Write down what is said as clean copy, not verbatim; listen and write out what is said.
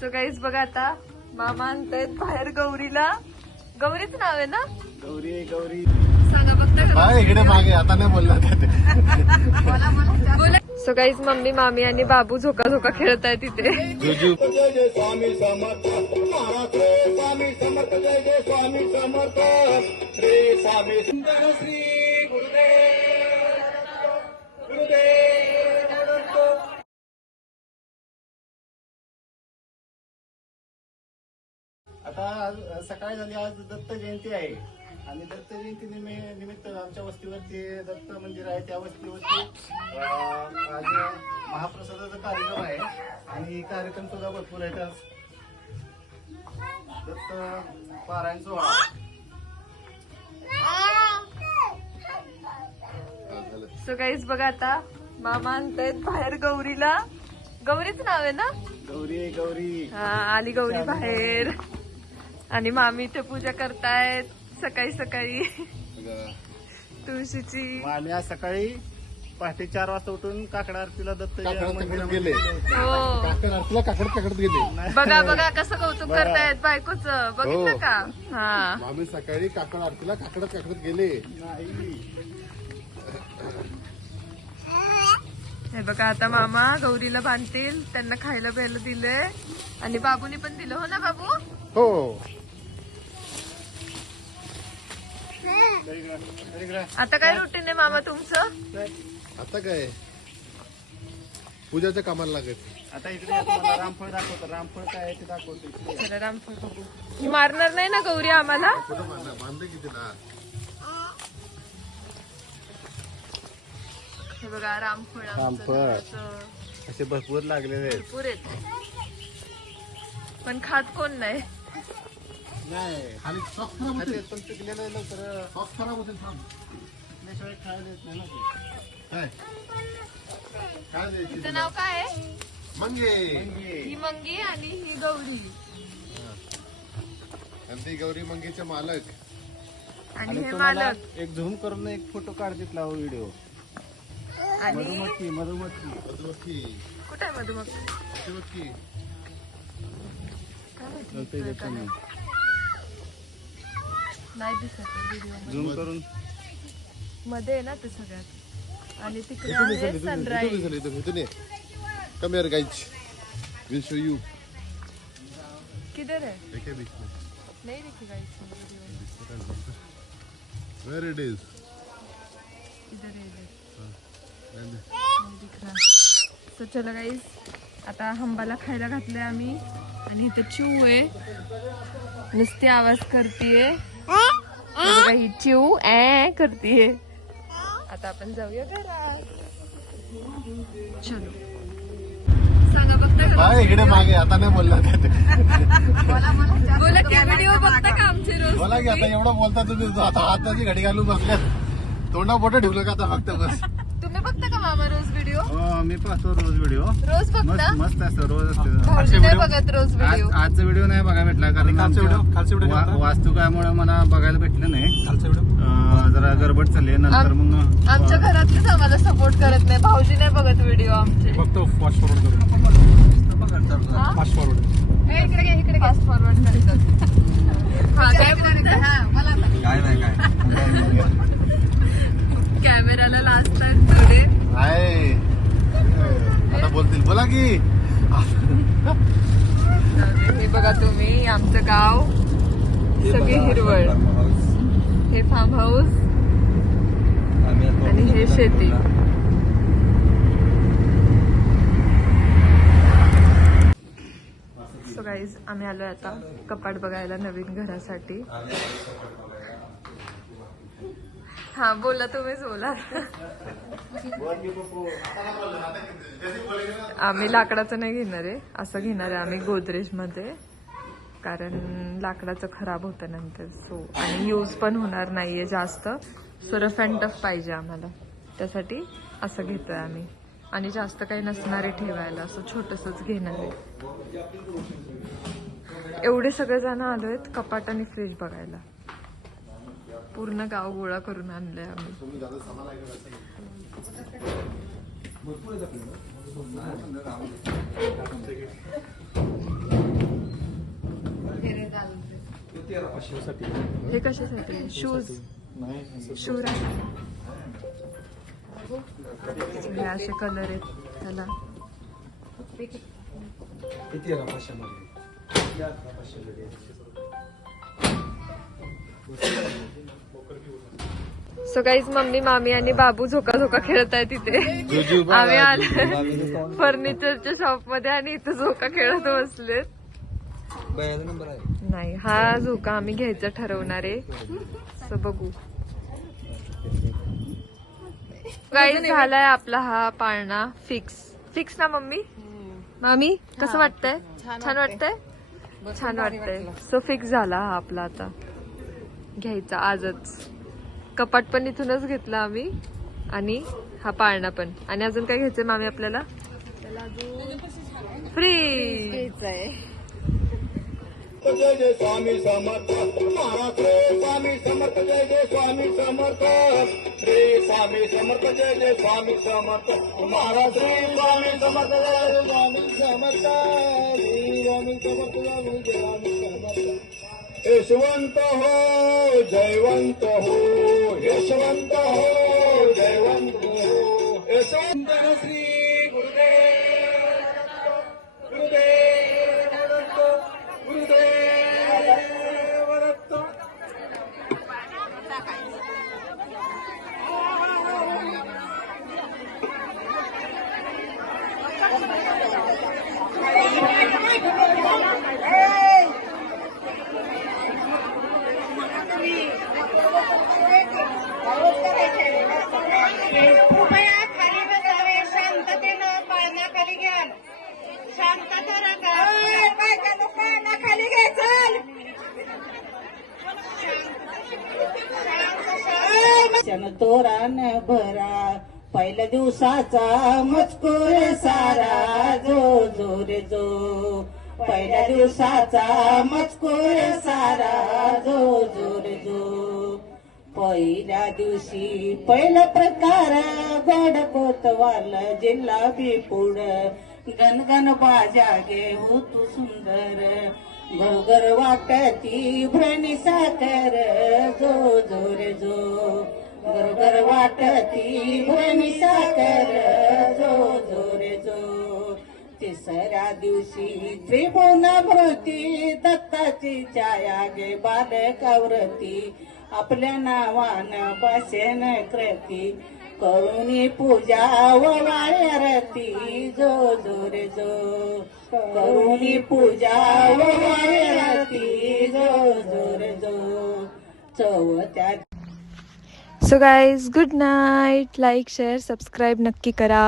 So guys बघा आता मामा आणतायत बाहेर गौरीला. गौरीच नाव आहे ना? गौरी गौरी सांगा बघता इकडे मागे आता नाही बोलला. सो गाईज मम्मी मामी आणि बाबू झोका झोका खेळत आहे तिथे. जुजू स्वामी समर्थ महाराज रे स्वामी समर्थ जय जय स्वामी समर्थ रे स्वामी श्री गुरुदेव आता आज सकाळी झाली. आज दत्त जयंती आहे आणि दत्त जयंती निमित्त आमच्या वस्तीवरती दत्त मंदिर आहे. त्या वस्तीवरती आज महाप्रसादाचा कार्यक्रम आहे आणि कार्यक्रम सुद्धा भरपूर आहेत. आज दत्त पारायण सोहळा. सो गाईज बघा आता मामा आणतायत बाहेर गौरीला. गौरीच नाव आहे ना? गौरी गौरी हा आली गौरी बाहेर आणि मामी इथे पूजा करतायत सकाळी सकाळी तुळशीची. आम्ही आज सकाळी पहाटे 4 वाजता उठून काकडा आरतीला दत्त गेले. हो काकड आरतीला काकडत गेले. बघा बघा कसं कौतुक करतायत बायकोच. बघितलं का? हा आम्ही सकाळी काकड आरतीला काकडत गेले. हे बघा आता मामा गौरीला बांधतील. त्यांना खायला प्यायला दिलंय आणि बाबूनी पण दिलं. हो ना बाबू? हो आता काय रुटीन आहे मामा तुमचं? आता काय पूजाच्या कामाला लागत. आता इकडे तुम्हाला रामफळ दाखवतो. रामफळ काय आहे ते दाखवतो. चला रामफळ बघू. ही मारणार नाही ना गौरी आम्हाला? बांधलं किती ना. हे बघा रामफळ आमचं रामफळ. घराचं. असे भरपूर लागलेले आहेत. भरपूर आहेत पण खात कोण नाही. नाही आणि सॉक्स खराब होते. पण पिकलेलं आहे लवकर. सॉक्स खराब होते. पिकल्याशिवाय खायला येत नाही ना ते. काय काय द्यायची? तिचं नाव काय आहे? मंगे. ही मंगी आणि ही गौरी. आणि ती गौरी मंगेचे मालक. आणि हे तुम्हाला मालक. एक झूम करून एक फोटो काढ तिथला व्हिडिओ. आणि मधुमक्खी मधुमक्खी मधुमक्खी. कुठे आहे मधुमक्खी? मधुमक्खी. काय माहिती चालतंय दिसतोय ते का पण. नाही? नाही दिसत व्हिडिओ झूम करून मध्ये आहे ना ते सगळ्यात. आणि तिकडे इथून आहे दिसेल, इथून सनराईज. दिसेल, इथून ये. Come here, guys. We'll show you. किधर है? देखिए बीच में. नहीं दिखेगा इसमें वीडियो. Where it is? इधर है इधर. And नहीं दिख रहा. So चला गाईस आता हंबाला खायला घातलंय आम्ही आणि इथे चिऊ आहे नुसती आवाज करतीये. बघा ही चिऊ करतीये. आता आपण जाऊया घरात. चलो सांगा बघता का? बाय इकडे मागे आता नाही बोलला. बोला की व्हिडिओ बघता का आमचे रोज? बोला की आता एवढं बोलता तुम्ही. आता हाताची घडी घालून बसल्यात. तोंडा बोट ठेवलं का आता फक्त बस. तुम्ही बघता का मामा रोज व्हिडिओ? हो मी पाहतो रोज व्हिडिओ. रोज बघता? मस्त मस्त असतं रोज असते. भाऊजी नाही बघत रोज व्हिडिओ. आजचा व्हिडिओ नाही बघायला भेटला कारण वास्तू कायमुळे मला बघायला भेटलं नाही. जरा गडबड चालली नंतर मग आमच्या घरातलेच आम्हाला सपोर्ट करत नाही. भाऊजी नाही बघत व्हिडिओ आमचे. फक्त फास्ट फॉरवर्ड करून. Fast forward. इकडे फास्ट फॉरवर्ड करतात. हा काय बोलताय? काय नाही काय कॅमेराला लाजतात थोडे. आहे आता बोलतील. बोला की हे बघा तुम्ही आमचं गाव सगळी हिरवळ. हे फार्म हाऊस आणि हे शेती. सो गाईज आम्ही आलोय आता कपाट बघायला नवीन घरासाठी. हा बोला तुम्हीच बोला. आम्ही लाकडाचं नाही घेणार आहे. असं घेणार आहे आम्ही गोदरेज मध्ये कारण लाकडाचं खराब होतं नंतर. सो आणि यूज पण होणार नाहीये जास्त. सो रफ अँड टफ पाहिजे आम्हाला. त्यासाठी असं घेतोय आम्ही. आणि जास्त काही नसणारे ठेवायला. असं छोटसच घेणार आहे. एवढे सगळे जण आलोयत कपाट आणि फ्रीज बघायला. पूर्ण गाव गोळा करून आणलंय आम्ही. हे कशासाठी? शूज शूज हे असे कलर आहेत त्याला. सो गाईज मम्मी मामी आणि बाबू झोका झोका खेळत आहे तिथे. आम्ही आलो फर्निचरच्या शॉप मध्ये आणि इथं झोका खेळत बसलेत. नाही हा झोका आम्ही घ्यायचा ठरवणार आहे. सो बघू. गाईज झालाय आपला हा पाळणा फिक्स ना मम्मी? मामी कसं वाटतंय? छान वाटतंय? छान वाटतंय. सो फिक्स झाला हा आपला आता घ्यायचा आजच. कपाट पण इथूनच घेतला आम्ही आणि हा पाळणा पण. आणि अजून काय घ्यायचंय मामी आपल्याला? फ्रीज घ्यायचंय. जय जय स्वामी समर्थ महाराज रे स्वामी समर्थ जय जय स्वामी समर्थ रे स्वामी समर्थ जय जय स्वामी समर्थ महाराज रे स्वामी समर्थ जय जय स्वामी समर्थ श्री स्वामी समर्थ जय जय स्वामी समर्थ. यशवंत हो जयवंत हो यशवंत हो जयवंत हो यशवंत श्री गुरुदेव गुरुदेव गुरुदेव दत्त. कृपया खाली बसावे. शांततेनं पाळण्याखाली घ्याल. शांतता राखा. खाली घ्यायचं. तोरान भरा पहिल्या दिवसाचा मजकूर सारा जो जो रे जो. पहिल्या दिवसाचा मजकूर सारा जो जो रे जो. पहिल्या दिवशी पहिला प्रकार गोड कोतवाल जिल्हाबी पुड. गणगण बाजा घेऊ तू सुंदर घरोघर वाटती भ्रणी साखर जो जो रे जो. घरोघर वाटती भ्रणी साखर जो जो रे जो. तिसऱ्या दिवशी त्रिभुवनाभोवती दत्ताची छाया गे बालकावरती. आपल्या नावानं बसेन कृती करुणी पूजा व वाळ्यारती जो जो रे जो. करुणी पूजा व वाळ्यारती जो जो रे जो. चौथ्या. So guys good night. Like share subscribe नक्की करा.